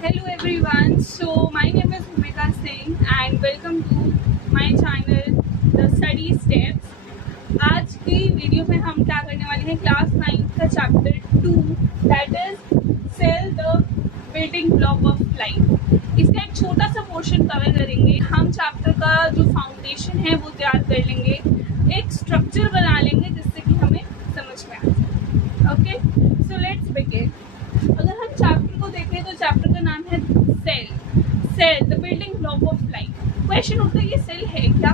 Hello everyone, so my name is Bhumika Singh and welcome to my channel The Study Steps. आज की video में हम क्या करने वाले हैं, क्लास 9 का chapter 2 that is cell the building block of life. इसका एक छोटा सा पोर्शन कवर करेंगे। हम चैप्टर का जो फाउंडेशन है वो तैयार कर लेंगे, एक स्ट्रक्चर बना लेंगे जिससे कि हमें समझ में आ जाए। Okay, so let's begin. अगर हम चैप्टर को देखें तो चैप्टर का नाम है cell the building block of life. Question उठता है ये सेल है क्या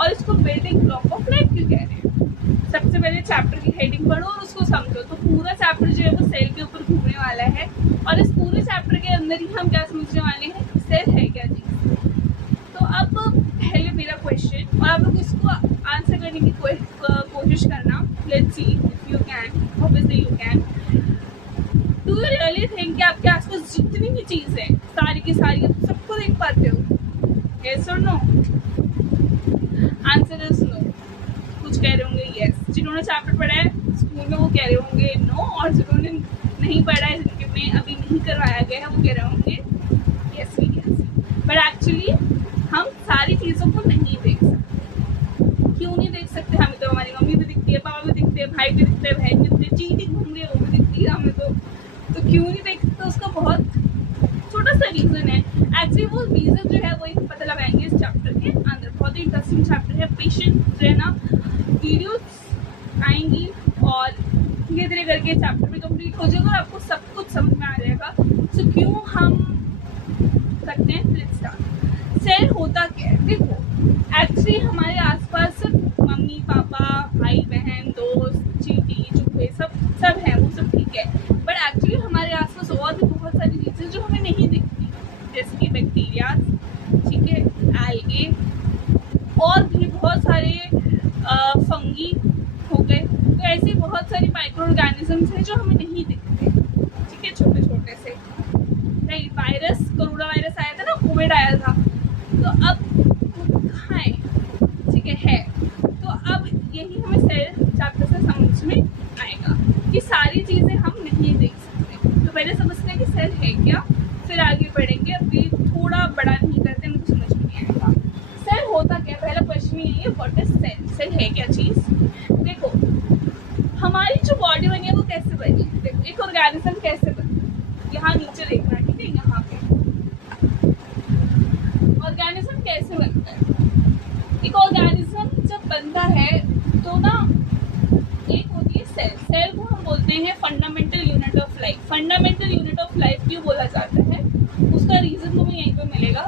और इसको बिल्डिंग ब्लॉक ऑफ लाइफ क्यों कह रहे हैं। सबसे पहले चैप्टर की हेडिंग पढ़ो और उसको समझो। तो पूरा चैप्टर जो है वो सेल के ऊपर घूमने वाला है और इस पूरे चैप्टर के अंदर ही हम क्या समझने वाले हैं, सेल है क्या चीज। तो अब पहले मेरा क्वेश्चन और आप लोग इसको आंसर करने की कोशिश करना। Let's see if you can, obviously you can. Do you really think कि आपके आसपास जितनी भी चीज है सारी की सारी आप सबको देख पाते हो? यस और नो? Answer is no. कुछ कह रहे होंगे यस, जिन्होंने चैप्टर पढ़ा है स्कूल में वो कह रहे होंगे नो, और जिन्होंने नहीं पढ़ा है, जिनके में अभी नहीं करवाया गया है, वो कह रहे होंगे yes we can see. But actually हम सारी चीजों को नहीं देख सकते। क्यों नहीं देख सकते? हमें तो हमारी मम्मी भी दिखती है, पापा भी दिखते हैं, भाई भी दिखते हैं, बहन भी दिखती है, चीटी घूम रही है वो भी दिखती है हमें। तो क्यों नहीं देख सकते? उसका बहुत छोटा सा रीजन है। एक्चुअली वो रीजन जो है वो एक पता लगाएंगे इस चैप्टर के अंदर। बहुत ही इंटरेस्टिंग चैप्टर है, पेशेंट रहना। वीडियोस आएंगी और धीरे धीरे करके चैप्टर भी कंप्लीट हो जाएगा और आपको सब कुछ समझ में आ जाएगा। सो क्यों हम करते हैं, लेट्स स्टार्ट। सेल होता क्या है? देखो, एक्चुअली हमारे आसपास सिर्फ मम्मी पापा भाई बहन दोस्त चीटी चूहे सब है, वो सब ठीक है। बट एक्चुअली हमारे आसपास और भी बहुत सारी चीजें जो हमें नहीं दिखती, जैसे कि बैक्टीरिया, ठीक है, एल्गे, और भी बहुत सारे फंगी हो गए। तो ऐसे बहुत सारे माइक्रो ऑर्गेनिजम्स हैं जो हमें नहीं दिखते, ठीक है, छोटे छोटे से। राइट, वायरस, कोरोना वायरस आया था ना, कोविड आया था, तो अब कहाँ है? ठीक है। तो अब यही हमें सेल चैप्टर से समझ में आएगा कि सारी चीजें हम नहीं देख सकते। तो पहले समझते हैं कि सेल है क्या, फिर आगे बढ़ेंगे। अभी थोड़ा बड़ा नहीं करते, मुझे समझ में नहीं आएगा सेल होता क्या। पहला क्वेश्चन यही है, व्हाट इज सेल? सेल है क्या चीज? देखो, हमारी जो बॉडी बनी है वो कैसे बनी है। देखो, एक ऑर्गेनिज्म कैसे बनी, यहाँ नीचे देखना, ठीक है, यहाँ पे ऑर्गेनिज्म कैसे बनता है। एक ऑर्गेनिज्म जब बनता है तो ना, एक होती है सेल। सेल को हम बोलते हैं fundamental unit of life. Fundamental unit of life क्यों बोला जाता है, उसका रीजन तुम्हें यहीं पे मिलेगा।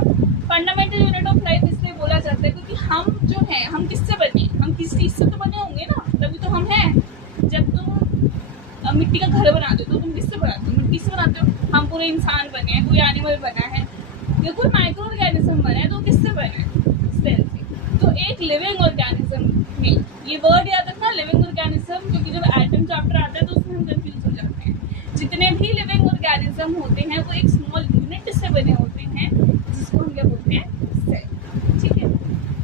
फंडामेंटल यूनिट ऑफ लाइफ इसलिए बोला जाता है क्योंकि हम जो हैं, हम किससे बने, हम किस चीज से तो बने होंगे ना, तभी तो हम हैं। जब तुम मिट्टी का घर बनाते हो तो तुम किससे बनाते हो? मिट्टी से बनाते हो। हम पूरे इंसान बने हैं, कोई एनिमल बना है या कोई माइक्रो ऑर्गेनिज्म बना है, तो किससे बना है? सेल से। तो एक लिविंग ऑर्गेनिज्म में, ये वर्ड याद रखना, लिविंग ऑर्गेनिज्म, क्योंकि जब एटम चैप्टर आता है तो उसमें हम कंफ्यूज हो जाते हैं। जितने भी लिविंग ऑर्गेनिज्म होते हैं वो एक स्मॉल यूनिट से बने होते हैं, जिसको हम क्या बोलते हैं, सेल। ठीक है,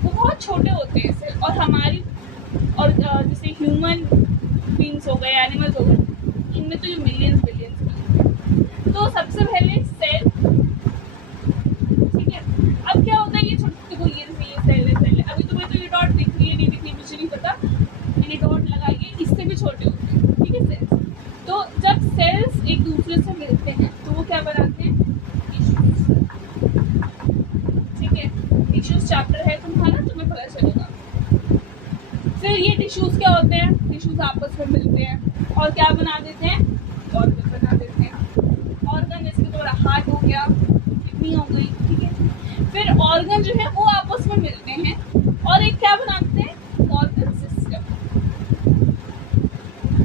वो बहुत छोटे होते हैं सेल। और हमारी, और जैसे ह्यूमन बींग्स हो गए, एनिमल्स हो गए, इनमें तो ये मिलियंस बिलियंस। तो सबसे पहले सेल, ठीक है। अब क्या होता है, ये छोटे को ये सेल है। अभी तुम्हें तो ये डॉट दिख रही है, नहीं दिख रही मुझे नहीं पता, मैंने डॉट लगाई, इससे भी छोटे होते हैं, ठीक है, सेल्स। तो जब सेल्स एक दूसरे से मिलते हैं तो वो क्या बनाते हैं, टिश्यूज, ठीक है। टिश्यूज चैप्टर है तुम्हारा, तुम्हें पता चलेगा। फिर ये टिश्यूज क्या होते हैं, टिश्यूज आपस में मिलते हैं और क्या बना देते हैं, ऑर्गन बना देते हैं। ऑर्गन जैसे तुम्हारा हार्ट हो गया, किडनी हो गई, ठीक है। फिर ऑर्गन जो है वो आपस में मिलते हैं और एक क्या बनाते हैं, ऑर्गन सिस्टम।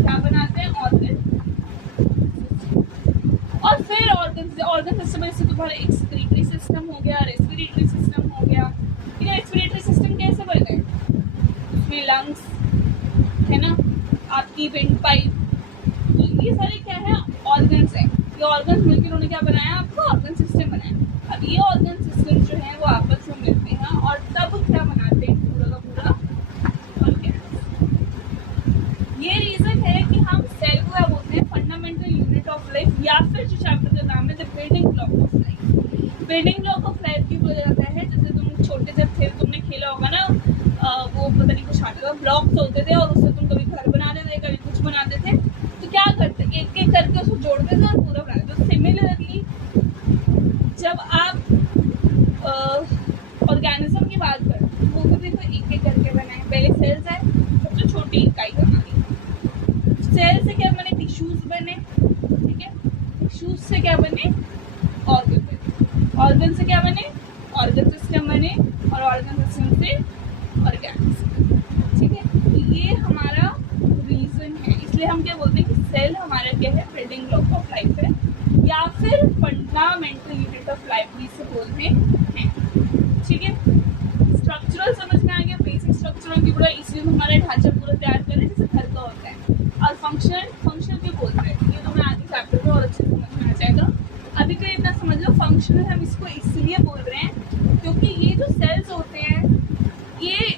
क्या बनाते हैं, ऑर्गन सिस्टम। और फिर ऑर्गन सिस्टम में से तुम्हारा एक्सक्रीटरी सिस्टम हो गया, रेस्पिरेटरी सिस्टम हो गया, ठीक है। रेस्पिरेटरी सिस्टम कैसे बने, उसमें लंग्स है ना, आपकी विंड पाइप, तो ये सारे क्या है, ऑर्गन्स है। ये ऑर्गन्स मिलकर उन्होंने क्या बनाया, आपको ऑर्गन सिस्टम बनाया। अब ये ऑर्गन सिस्टम जो है वो आपस में मिलते हैं और तब क्या बनाते हैं, पूरा का पूरा ऑर्गेनिज्म। ये रीजन है कि हम सेल को क्या बोलते हैं, फंडामेंटल यूनिट ऑफ लाइफ, या फिर जो चैप्टर का नाम है the building block of life. Building block of life की बोला जाता है, जैसे तुम छोटे जब थे तुमने खेला होगा ना, वो पता नहीं कुछ आता था, ब्लॉक्स होते थे और उससे तुम कभी घर बनाते थे, कभी कुछ बनाते थे, तो क्या करते, एक एक करके उसको जोड़ते थे और पूरा बनाते थे। सिमिलरली जब आप ऑर्गेनिज्म की बात करते हैं, वो भी तो एक एक करके बनाए। पहले सेल्स है, सबसे छोटी इकाई हमारी। सेल से क्या बने, टिश्यूज बने, ठीक है, टिश्यूज से क्या बने, ऑर्गन बने, ऑर्गन से क्या बने, ऑर्गन सिस्टम बने, और ऑर्गन सिस्टम से ऑर्गेनिज्म, ठीक है। तो ये हमारा रीजन है, इसलिए हम क्या बोलते हैं कि सेल हमारा क्या है, बिल्डिंग ब्लॉक ऑफ लाइफ है, या फिर फंडामेंटल यूनिट ऑफ लाइफ भी इसे बोलते हैं, ठीक है। स्ट्रक्चरल समझ में आ गया, बेसिक स्ट्रक्चर की पूरा, इसलिए हमारा ढांचा पूरा तैयार करें जैसे घर का होता है। और फंक्शन भी बोलते हैं, ये तो मैं आगे चैप्टर में और अच्छे से समझ में आ जाएगा। अभी तो इतना समझ लो, फंक्शनल हम इसको इसलिए बोल रहे हैं क्योंकि ये जो सेल्स होते हैं ये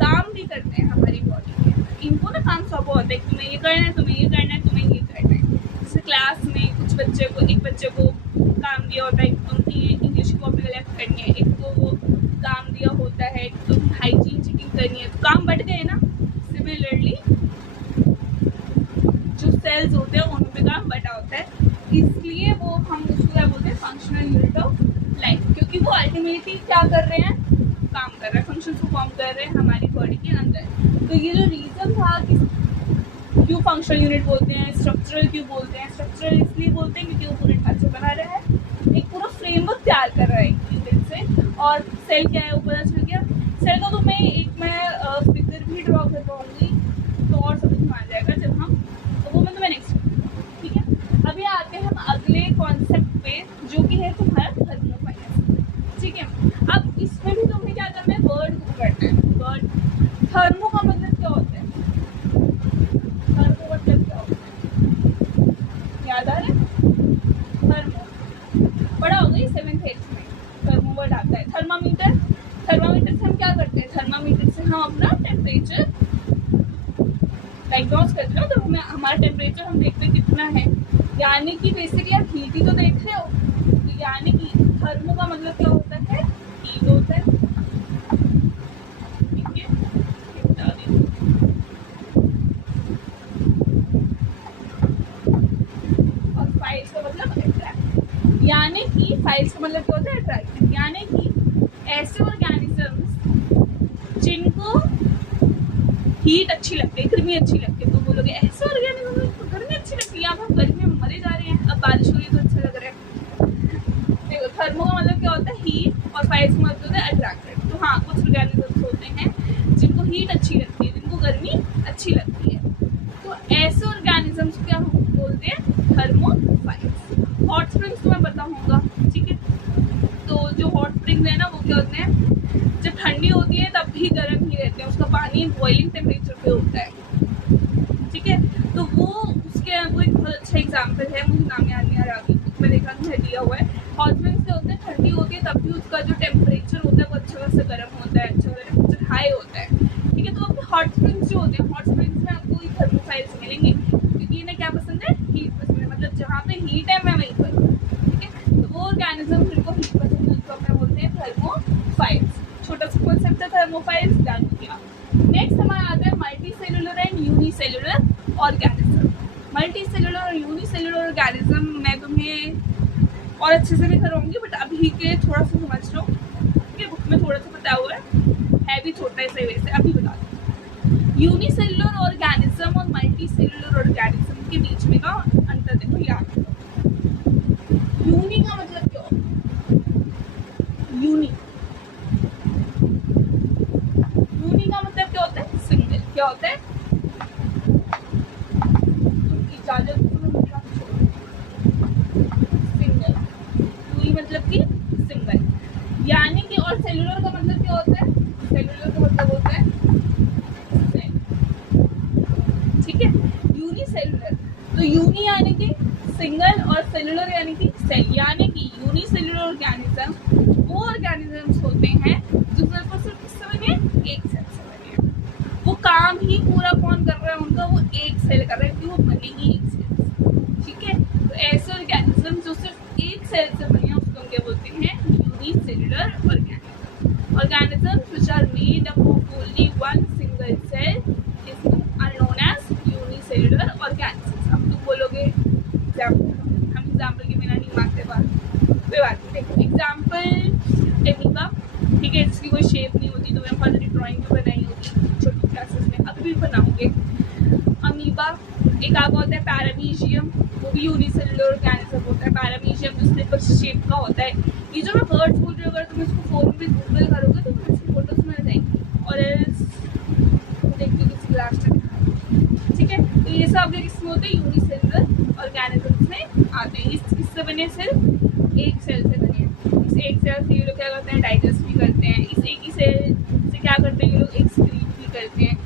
काम भी करते हैं हमारी बॉडी के, इनको ना काम सौंपा होता है कि तुम्हें ये करना है, तुम्हें ये करना है, तुम्हें ये करना है। जैसे क्लास में कुछ बच्चे को, एक बच्चे को काम दिया होता है कि उनकी इंग्लिश की कॉपी कलेक्ट करनी है, एक को वो काम दिया होता है कि तुम हाइजीन चेकिंग करनी है, तो काम बढ़ गए ना। सिमिलरली जो सेल्स होते हैं उनमें काम बटा होता है, इसलिए वो हम उसको क्या बोलते हैं, फंक्शनल यूनिट ऑफ लाइफ, क्योंकि वो अल्टीमेटली क्या कर रहे हैं, काम कर रहे हैं, फंक्शन परफॉर्म कर रहे हैं हमारी बॉडी के अंदर। तो ये जो रीजन था कि क्यों फंक्शनल यूनिट बोलते हैं, स्ट्रक्चरल क्यों बोलते हैं, स्ट्रक्चरल इसलिए बोलते हैं क्योंकि वो पूरे ढांचे बना रहा है, एक पूरा फ्रेमवर्क तैयार कर रहा है एक दिन से। और सेल क्या है वो पता चल गया। सेल का तो मैं फिगर भी ड्रॉ कर पाऊंगी तो और समझ में आ जाएगा जब हम, तो वो मैं तुम्हें नेक्स्ट, ठीक है। अभी आते हैं हम अगले कॉन्सेप्ट पे जो कि है तुम्हारा थर्मोफाइल्स, ठीक है। अब इसमें भी तुम्हें क्या करना है, वर्ड को पकड़ना है। वर्ड, थर्मो का मतलब क्या होता है, थर्मो मतलब क्या होता है, याद आ रहा है, थर्मो पढ़ा होगा ये 7th 8th में, थर्मो वर्ड आता है। थर्मामीटर, थर्मामीटर से हम क्या करते हैं, थर्मामीटर से हम अपना टेम्परेचर डायग्नोज करते हैं, तो हमें हमारा टेम्परेचर हम देखते हैं कितना है, यानी कि बेसिकली आप हीट ही तो देख रहे हो, तो यानी कि थर्मो का मतलब क्या होता है, हीट होता है, ठीक है। और फाइल्स का मतलब अट्रैक्ट, यानी कि फाइल्स का मतलब क्या होता है, अट्रैक्टिव, यानी कि ऐसे ऑर्गेनिजम्स जिनको हीट अच्छी लगती है, गर्मी अच्छी लगती है, तो बोलोगे ऐसे ऑर्गेनिज्म को गर्मी अच्छी लगती है, आप गर्मी में मरे जा रहे हैं, अब बारिश हो रही है तो अच्छा लग रहा है। देखो थर्मो का मतलब क्या होता है, हीट, और फाइल्स का मतलब होता है अट्रैक्टेड। तो हाँ, कुछ ऑर्गेनिजम्स होते हैं जिनको हीट अच्छी लगती है, जिनको गर्मी अच्छी लगती है, तो ऐसे ऑर्गेनिजम्स को क्या बोलते हैं, थर्मोफाइल्स। हॉट स्प्रिंग्स तुम्हें पता होगा, ठीक है। तो जो हॉट स्प्रिंग्स है ना, वो क्या होते हैं, जब ठंडी होती है तब भी गर्म ही रहते हैं, उसका पानी बॉइलिंग टेम्परेचर पे होता है, ठीक है। तो वो उसके वो एक बहुत अच्छा एग्जाम्पल है, मुझे नाम याद नहीं आ रहा, अभी मैं देखा तो दिया हुआ है। हॉट स्प्रिंग्स क्या होते हैं, ठंडी होती है तब भी उसका जो टेम्परेचर होता है वो अच्छा खासा गर्म होता है, अच्छा टेम्परेचर हाई होता है, ठीक है। तो आपके हॉट स्प्रिंग्स जो होते हैं, हॉट स्प्रिंग्स में आपको थर्मोफाइल्स मिलेंगे, क्योंकि इन्हें क्या पसंद है, हीट पसंद है, मतलब जहाँ पे हीट है मैं वहीं पर, ठीक है। तो वो ऑर्गेनिज्म जिनको हीट पसंद है उनको अपना बोलते हैं थर्मोफाइल्स। छोटा सा कॉन्सेप्ट है थर्मोफाइल्स, जान गया। नेक्स्ट हमारा आता है multi cellular and unicellular organism. Multi cellular और यूनिसेलुलर ऑर्गेनिज्म मैं तुम्हें और अच्छे से भी कराऊंगी, बट अभी के थोड़ा सा समझ लो, ठीक है। बुक में थोड़ा सा बताया हुआ है भी छोटा ऐसे वैसे, अभी बता दो। यूनिसेलुलर ऑर्गेनिज्म और मल्टी सेलुलर ऑर्गेनिज्म के बीच में का अंतर देखो, याद रखो। यूनि का मतलब क्या होता है, यूनि का मतलब क्या होता है, सिंगल। क्या होता है, इजाजत सिंगल, यूनि मतलब कि सिंगल, यानी कि, और सेलुलर का मतलब क्या होता है, सेलुलर का मतलब होता है सेल, ठीक है। यूनिसेलुलर, तो यूनि यानी कि सिंगल और सेलुलर यानी कि सेल, यानी कि यूनिसेलुलर ऑर्गेनिज्म वो ऑर्गेनिजम्स होते हैं जो सिर्फ और सिर्फ किससे बने, एक सेल से बने। वो काम ही पूरा कौन कर रहा है उनका, वो एक सेल कर रहा है, क्योंकि वो बने ही एक सेल से, ठीक है। तो ऐसे organisms which are made up of only one single cell are known as unicellular organisms. अब तुम बोलोगे एग्जाम्पल, हम एग्जाम्पल के बिना नहीं मानते बात, कोई बात नहीं। देखो एग्जाम्पल एमीबा, ठीक है, जिसकी कोई शेप नहीं होती, तुम्हें बहुत सारी ड्राइंग भी बनाई होगी छोटी क्लासेस में, अभी भी बनाओगे। अमीबा, एक आगे होता है पैरामीशियम, वो भी यूनिसेलुलर ऑर्गेनिज्म होता है। पैरामीशियम जो स्लिपर शेप का होता है। ये जो मैं वर्ड्स बोल रही हूँ, अगर तुम इसको फोन पे गूगल करोगे तो तुम्हें इसकी फोटोज मिल जाएंगी, और देखिए किसी क्लास में, ठीक है। तो ये सब किसमें होते हैं, यूनिसेलुलर ऑर्गेनिज्म में आते हैं। इससे बने सिर्फ एक सेल से बने हैं। इस एक सेल से ये लोग क्या करते हैं, डाइजेस्ट भी करते हैं। इस एक ही सेल से क्या करते हैं ये लोग, एक्सक्रीट भी करते हैं।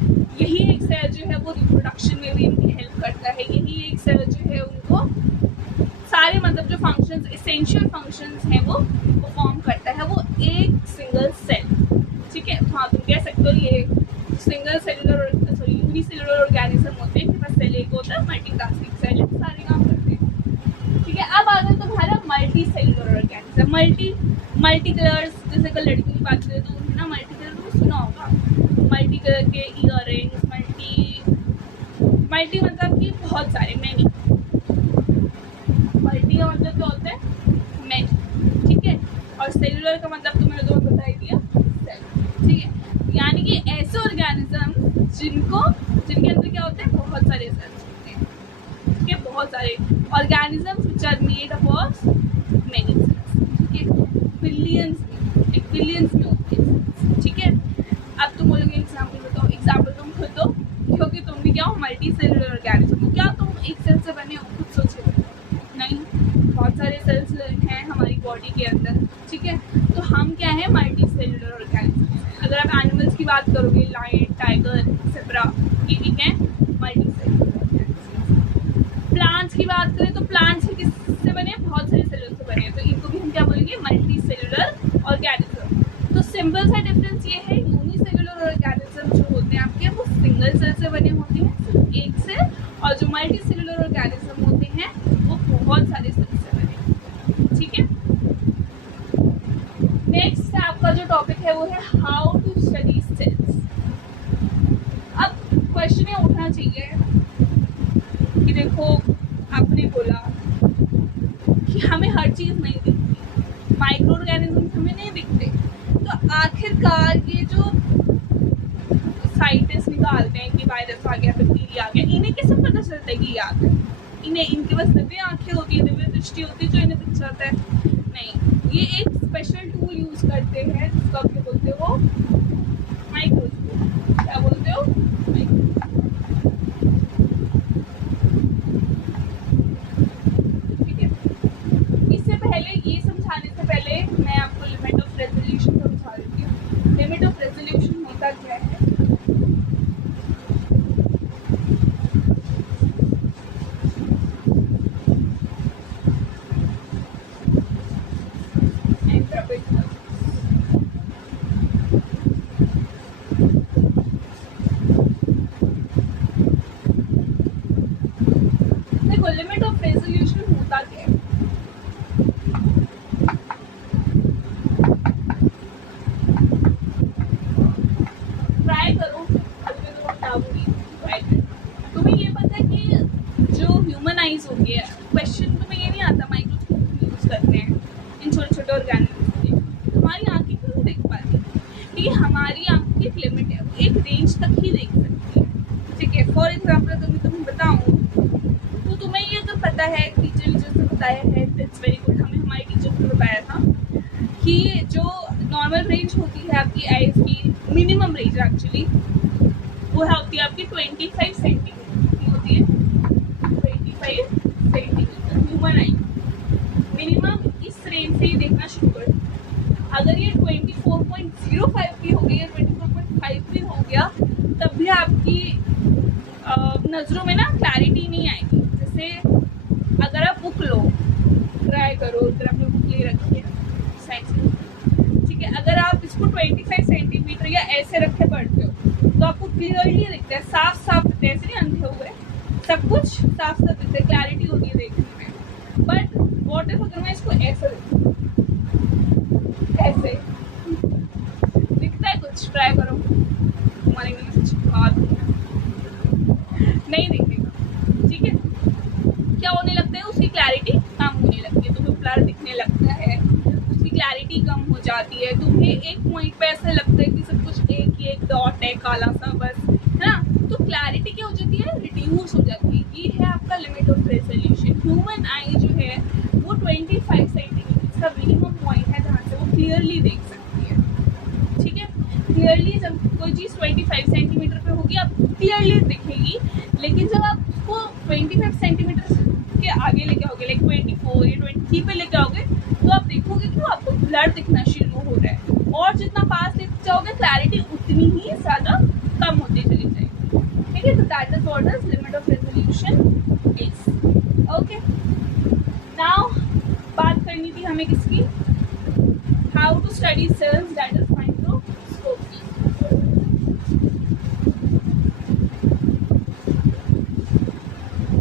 यही एक सेल जो है वो रिप्रोडक्शन में भी इनकी हेल्प करता है। यही एक सेल जो है उनको सारे मतलब जो फंक्शंस, एसेंशियल फंक्शंस हैं वो परफॉर्म करता है, वो एक सिंगल सेल, ठीक है। हाँ, तुम कह सकते हो ये single cellular sorry unicellular organism होते हैं, कि बस सेल एक होता है, मल्टीटास्किंग सेल है, सारे काम करते हैं, ठीक है। अब अगर तुम्हारा multi cellular organism, multi colours, जैसे अगर लड़कियों की बात करें तो उन्हें ना मल्टी कलर तो सुना होगा, मल्टी कलर के ईयरिंग्स, मल्टी मतलब कि बहुत सारे, मैनी। मल्टी का मतलब क्या होता है, मैनी, ठीक है। और सेलुलर का मतलब तुम्हें तो बता ही दिया, सेल, ठीक है। यानी कि ऐसे ऑर्गेनिज्म जिनके अंदर क्या होते हैं, बहुत सारे सेल्स होते हैं, ठीक है। बहुत सारे organism which are made up of many cells, ठीक है। बिलियंस में होते हैं, ठीक है। अब तुम बोलोगे एग्जाम्पल बताओ, एग्जाम्पल तुम खुद दो, क्योंकि तुम भी क्या हो, मल्टी सेलुलर ऑर्गेनिज्म हो। क्या तुम एक सेल से बने हो, खुद सोचे नहीं, बहुत सारे सेल्स हैं हमारी बॉडी के अंदर, ठीक है। तो हम क्या है, मल्टी सेलुलर ऑर्गेनिज्म। अगर आप एनिमल्स की बात करोगे, लायन, टाइगर, एक्सेट्रा, ये भी हैं मल्टी सेलुलर ऑर्गेनिज्म। प्लांट्स की बात करें तो प्लांट्स किससे बने, बहुत सारे सेलुलर से बने हैं, तो इनको भी हम क्या बोलेंगे, मल्टी सेलुलर ऑर्गेनिज्म। तो सिंपल सा डिफरेंस ये है, यूनिसेलुलर ऑर्गेनिज्म जो होते हैं आपके, वो सिंगल सेल से बने होते हैं, सिर्फ एक सेल, और जो मल्टी सेलुलर ऑर्गेनिज्म होते हैं वो बहुत सारे सेल से बने, ठीक है। नेक्स्ट आपका जो टॉपिक है वो है हाउ टू स्टडी सेल्स। अब क्वेश्चन ये उठना चाहिए कि देखो, आपने बोला कि हमें हर चीज नहीं दिखती, माइक्रो ऑर्गेनिज्म हमें नहीं दिखते, तो आखिरकार ये जो साइंटिस्ट निकालते हैं कि वायरस आ गया, बैक्टीरिया आ गया, इन्हें कैसे पता चलता है कि ये आ गया? इनके पास दिव्य आंखें होती है, दिव्य दृष्टि होती है, जो इन्हें दिख जाता है? नहीं, ये एक स्पेशल टूल यूज करते हैं जिसको आप क्या बोलते हो, माइक्रोस्कोप। क्या बोलते हो, ठीक है। इससे पहले, ये समझाने से पहले मैं आपको लिमिट ऑफ रेजोल्यूशन समझा देती हूँ। लिमिट ऑफ रेजोल्यूशन होता क्या है? देखो, लिमिट ऑफ रेजोल्यूशन होता क्या है? ट्राई करो, अभी मैं बताऊंगी, ट्राई करो। तुम्हें ये पता है कि जो ह्यूमन आइज होती है, क्वेश्चन तुम्हें ये नहीं आता माइक्रोस्कोप यूज करते हैं इन छोटे छोटे ऑर्गेनिज्म के लिए, हमारी आंखें क्यों नहीं देख पाती? क्योंकि हमारी आंखों की एक लिमिट है, वो एक रेंज तक ही देख सकती है, ठीक है। फॉर एग्जाम्पल तुम्हें बताऊँ तो तुम्हें ये तो पता है, टीचर ने बताया है, इट्स वेरी गुड, हमें हमारी टीचर ने बताया था कि जो नॉर्मल रेंज होती है आपकी आइज की, मिनिमम रेंज एक्चुअली वो होती है आपकी 25 सेंटीमीटर होती है, 25 सेंटीमीटर ह्यूमन आई। मिनिमम इस रेंज से ही देखना शुरू कर। अगर ये 24.05 भी हो गया, 24.5 भी हो गया, तब भी आपकी नज़रों में ना क्लैरिटी नहीं आएगी। जैसे अगर आप बुक लो, ट्राई करो, अगर आपने बुक ले रखी है साइंस में, ठीक है, अगर आप इसको 25 सेंटीमीटर या ऐसे रखे पढ़ते हो तो आपको क्लियरली दिखता है, साफ साफ दिखता है, ऐसे नहीं अंधे हुए, सब कुछ साफ साफ दिखता है, क्लैरिटी होती है देखने में। बट व्हाट इफ अगर मैं इसको ऐसे देखूं, ऐसे कम होने लगती है, तुम्हें ब्लर दिखने लगता है, उसकी क्लैरिटी कम हो जाती है, तुम्हें एक पॉइंट पे ऐसा लगता है कि सब कुछ एक ही एक डॉट है काला सा बस, है ना। तो क्लैरिटी क्या हो जाती है, रिड्यूस हो जाती है। ये है आपका लिमिट ऑफ रेजोल्यूशन। ह्यूमन आई जो है वो 25 सेंटीमीटर का मिनिमम पॉइंट है जहाँ से वो क्लियरली देख सकती है, ठीक है। क्लियरली जब कोई चीज़ 25 सेंटीमीटर पे होगी आप क्लियरली दिखेगी, लेकिन जब आप उसको 25 सेंटीमीटर के आगे लेके आओगे, लाइक 24 या 23 पे लेके आओगे, तो आप देखोगे कि वो आपको ब्लर दिखना शुरू हो रहा है, और जितना पास लेके जाओगे क्लैरिटी उतनी ही ज़्यादा कम होती चली जाएगी, ठीक है। तो that is what is limit of resolution is. Okay, now बात करनी थी हमें किसकी, how to study cells, that is microscope की।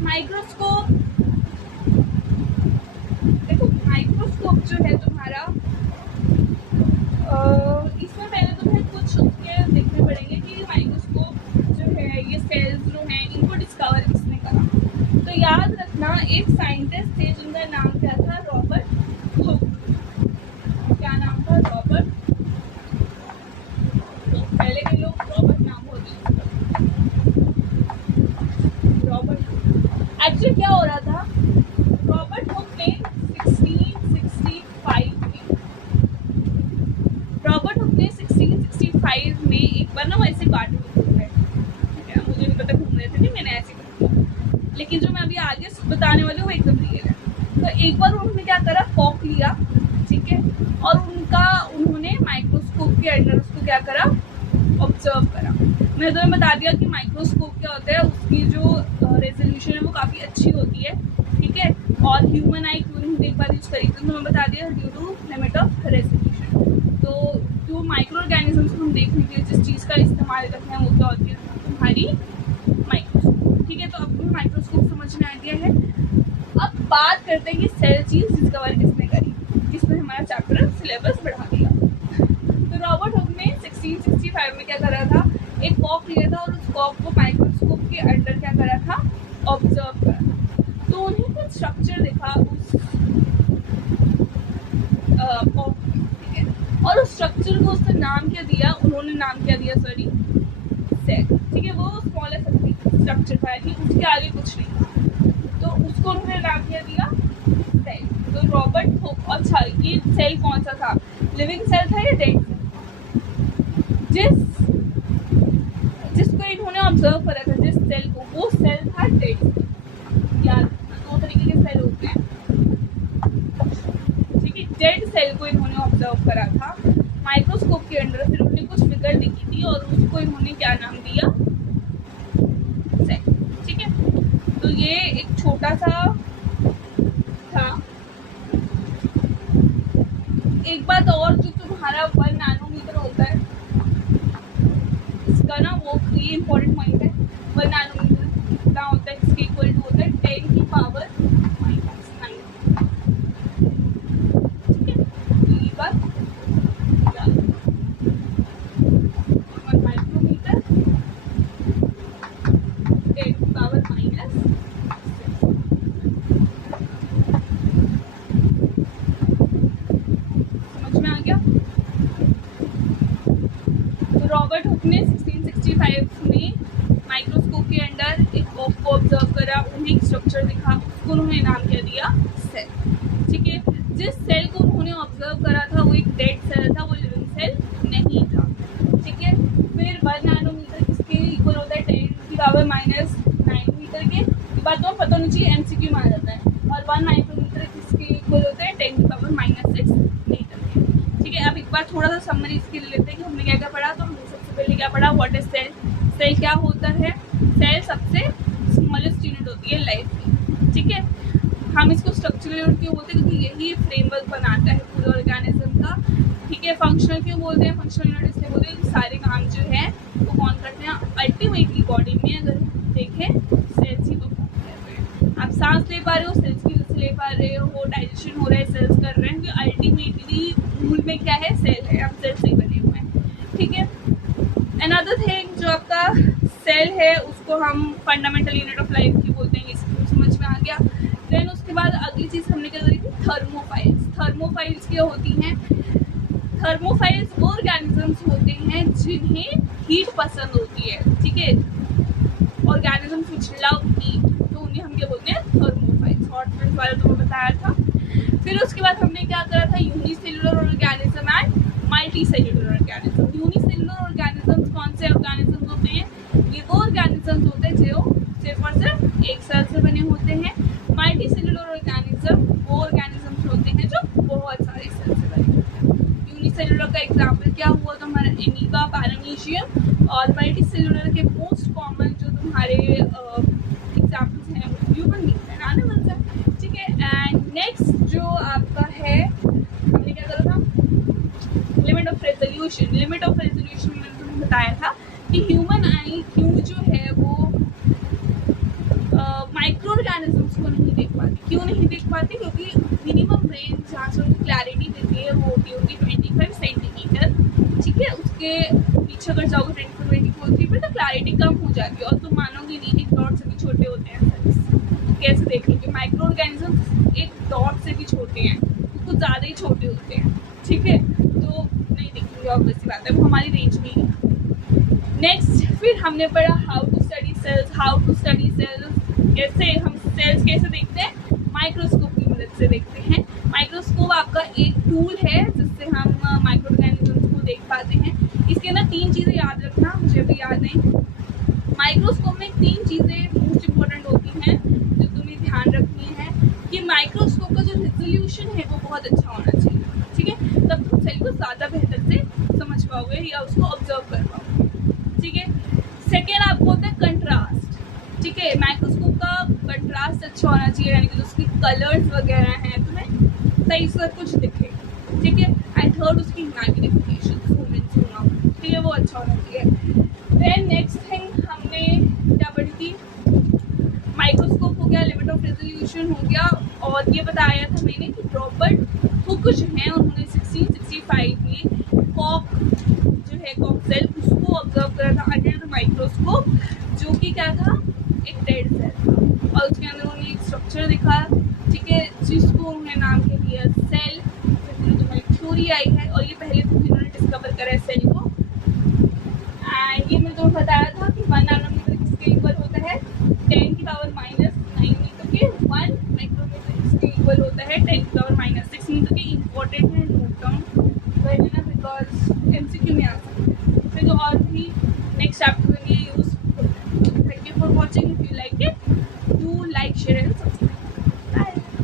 माइक्रोस्कोप, देखो माइक्रोस्कोप जो है तुम्हारा, इसमें पहले तुम्हें कुछ उसके देखने पड़ेंगे कि माइक्रोस्कोप जो है ये सेल्स जो हैं इनको डिस्कवर किसने करा। तो याद रखना एक साइंटिस्ट थे जिनका नाम क्या था, रॉबर्ट हुक। क्या नाम था, रॉबर्ट। तो पहले के लोग रॉबर्ट नाम होते, रॉबर्ट। एक्चुअली क्या हो रहा था, रॉबर्ट हुक ने 1665 में एक बार ना वैसे कार्टून घूम रहे थे, मुझे नहीं पता घूम रहे थे नहीं, मैंने ऐसे कर, लेकिन जो मैं अभी आगे बताने वाली हूँ वो एकदम रियल है। तो एक बार उन्होंने क्या करा, फॉक लिया, ठीक है, और उन्होंने माइक्रोस्कोप के अंदर उसको क्या करा, ऑब्जर्व करा। मैंने तुम्हें बता दिया कि माइक्रोस्कोप क्या होता है, उसकी जो रेजोल्यूशन है वो काफ़ी अच्छी होती है, ठीक है। और ह्यूमन आई क्यों नहीं देख पा रही, उसका रीजन तुम्हें बता दिया, due to limit of resolution. तो जो माइक्रो ऑर्गेनिजम्स को हम देखने के लिए जिस चीज़ का इस्तेमाल करते हैं वो क्या होती है, तुम्हारी माइक्रोस्कोप, ठीक है। तो अब तुम्हें माइक्रोस्कोप समझ में आ गया है। अब बात करते हैं कि सेल चीज़ डिस्कवर किसने करी, जिसने हमारा चैप्टर सिलेबस बढ़ा दिया। तो रॉबर्ट हुक ने 1665 में क्या करा था, एक कॉक लिया था और उस कॉक को माइक्रोस्कोप के अंदर क्या करा था, ऑब्जर्व करा था। तो उन्हें कुछ स्ट्रक्चर दिखा उस कॉक, ठीक है, और उस स्ट्रक्चर को उसने नाम क्या दिया, उन्होंने नाम क्या दिया, सॉरी, सेल, ठीक है। वो स्मॉलेस्ट स्ट्रक्चर था, यानी उसके आगे कुछ नहीं था, तो उसको उन्होंने नाम क्या दिया, सेल। तो रॉबर्ट हुक, अच्छा ये सेल कौन सा था, लिविंग सेल था या डेड सेल, जिसको इन्होंने ऑब्जर्व करा था, जिस सेल को, वो सेल था डेड सेल। याद, दो तरीके के सेल होते हैं, ठीक है। डेड सेल को इन्होंने ऑब्जर्व करा था माइक्रोस्कोप के अंदर, फिर उन्होंने कुछ फिगर दिखी थी और उसको इन्होंने क्या नाम दिया, सेल, ठीक है। तो ये एक छोटा सा था। एक बात और, जो तुम्हारा 1 नैनोमीटर होता है, इसका ना वो ये इम्पोर्टेंट पॉइंट है, 1 नैनोमीटर कितना होता है, इसके इक्वल टू होता है 10 की पावर -9, ठीक है। तो ये बात याद, 1 माइक्रोमीटर 10 की पावर -6। समझ में आ गया। तो रॉबर्ट हुक ने 1665 में माइक्रोस्कोप के अंदर एक कॉक को ऑब्जर्व करा, उन्हें एक स्ट्रक्चर दिखा, उसको उन्होंने नाम क्या दिया, सेल, ठीक है। जिस सेल को उन्होंने ऑब्जर्व करा था वो एक डेड सेल था, वो लिविंग सेल नहीं था, ठीक है। फिर 1 नैनोमीटर किसके इक्वल होता है, 10 की पावर -9 मीटर के, बात तो पता होनी चाहिए, MCQ माना जाता है। और 1 माइक्रोमीटर किसके इक्वल होता है, 10 की पावर -6 मीटर के, ठीक है। अब एक बार थोड़ा सा समरी इसके ले लेते हैं कि हमने क्या क्या पढ़ा। तो हमने सबसे पहले क्या पढ़ा, व्हाट इज सेल। सेल क्या होता है, सेल सबसे स्मॉलेस्ट यूनिट होती है लाइफ की, ठीक है। हम इसको स्ट्रक्चरल यूनिट क्यों बोलते हैं, क्योंकि यही फ्रेमवर्क बनाता है पूरे ऑर्गेनिज्म का, ठीक है। फंक्शनल क्यों बोलते हैं, फंक्शनल यूनिट इसलिए बोलते हैं कि सारे काम जो है वो कौन करते हैं, अल्टीमेटली बॉडी में अगर देखें सेल्स ही परफॉर्म कर रहे हैं। आप सांस ले पा रहे हो, सेल्स की वजह से ले पा रहे हो, डाइजेशन हो रहा है, सेल्स कर रहे हैं, क्योंकि अल्टीमेटली मूल में क्या है, सेल है, हम सेल से ही बने हुए हैं, ठीक है। अनदर थिंग, जो आपका सेल है उसको हम फंडामेंटल यूनिट ऑफ लाइफ की बोलते हैं, इसको समझ में आ गया। देन उसके बाद अगली चीज़ हमने क्या करी, थर्मोफाइल्स। थर्मोफाइल्स क्या होती हैं? थर्मोफाइल्स वो ऑर्गेनिजम्स होते हैं जिन्हें हीट पसंद होती है, ठीक है, ऑर्गेनिजम्स व्हिच लव हीट, तो उन्हें हम क्या बोलते हैं? थर्मोफाइल्स। हॉट फ्रेंड्स वाला तो मैं बताया था। फिर उसके बाद हमने क्या करा था? Unicellular organism and multi cellular organism. Unicellular organisms कौन से ऑर्गेनिजम्स होते हैं? ये वो ऑर्गेनिजम्स होते हैं जो सिर्फ और सिर्फ एक सेल से बने होते हैं। मल्टी सेल्युलर ऑर्गेनिज्म वो ऑर्गेनिजम्स होते हैं जो बहुत सारे सेल से बने होते हैं। यूनिसेल्युलर का एग्जाम्पल क्या हुआ? तुम्हारा एमीबा, पैरामीशियम, और मल्टी सेल्युलर के मोस्ट कॉमन जो तुम्हारे एग्जाम्पल्स हैं वो ह्यूमन बीइंग एंड एनिमल्स हैं, ठीक है। एंड नेक्स्ट जो आपका है, हमने क्या करा था? Limit of resolution. Limit of resolution में मैंने तुम्हें बताया था कि ह्यूमन आई क्यू जो है वो माइक्रो ऑर्गेनिजम्स को नहीं देख पाती। क्यों नहीं देख पाती? क्योंकि मिनिमम रेंज जहाँ से उनको क्लैरिटी देती है वो होती होगी 25 सेंटीमीटर, ठीक है। उसके पीछे अगर जाओगे 24 पे तो क्लैरिटी कम हो जाती है, और तुम मानोगे नहीं एक डॉट से भी छोटे होते हैं सेल्स। कैसे देख लीजिए, माइक्रो ऑर्गेनिजम्स एक डॉट से भी छोटे हैं, कुछ ज़्यादा ही छोटे होते हैं, ठीक है, तो नहीं दिखेंगे, ऑब्वियसली बात है, वो हमारी रेंज में ही है। नेक्स्ट फिर हमने पढ़ा how to study cells. How to study cells, कैसे हम सेल्स कैसे देखते हैं? माइक्रोस्कोप की मदद से देखते हैं। माइक्रोस्कोप आपका एक टूल है जिससे हम माइक्रो ऑर्गेनिजम्स को देख पाते हैं। इसके अंदर 3 चीज़ें याद रखना, मुझे अभी याद नहीं। माइक्रोस्कोप में 3 चीज़ें मोस्ट इम्पोर्टेंट होती हैं जो तुम्हें ध्यान रखनी है कि माइक्रोस्कोप का जो रेजोल्यूशन है वो बहुत अच्छा होना चाहिए, ठीक है, तब तुम सेल को ज़्यादा बेहतर से समझ पाओगे या उसको ऑब्जर्व कर पाओगे, ठीक है। सेकेंड आपको होता है कंट्रास्ट, ठीक है, माइक्रोस्कोप का कंट्रास्ट अच्छा होना चाहिए, यानी कि उसकी कलर्स वगैरह हैं तुम्हें सही से कुछ दिखे, ठीक है। एंड थर्ड उसकी मैग्निफिकेशन, ठीक है, वो अच्छा होना चाहिए। देन नेक्स्ट थिंग हमने क्या पढ़ी थी? माइक्रोस्कोप हो गया, लिमिट ऑफ रेजोल्यूशन हो गया, और ये बताया था मैंने कि रॉबर्ट हुक जो हैं उन्होंने 1665 में कॉक जो है कॉक सेल उसको ऑब्जर्व करा था अंडर द माइक्रोस्कोप, जो कि क्या था? एक डेड सेल था, और उसके अंदर उन्होंने एक स्ट्रक्चर दिखा, ठीक है, जिसको उन्होंने नाम के दिया सेल। फिर तुम्हारी थ्योरी आई है, और ये पहले तो इन्होंने डिस्कवर करा है सेल को। एंड ये मैंने तुम्हें बताया था कि 1 नैनोमीटर किसके इक्वल होता है? 10 की पावर -9 मीटर के 1 माइक्रोमीटर किसके इक्वल होता है? 10 की पावर -6 मीटर के। इम्पोर्टेंट है, नोट डाउन कर लेना, बिकॉज MCQ में आ सकता है। फिर तो और भी नेक्स्ट चैप्टर के लिए use. Thank you for watching. If you like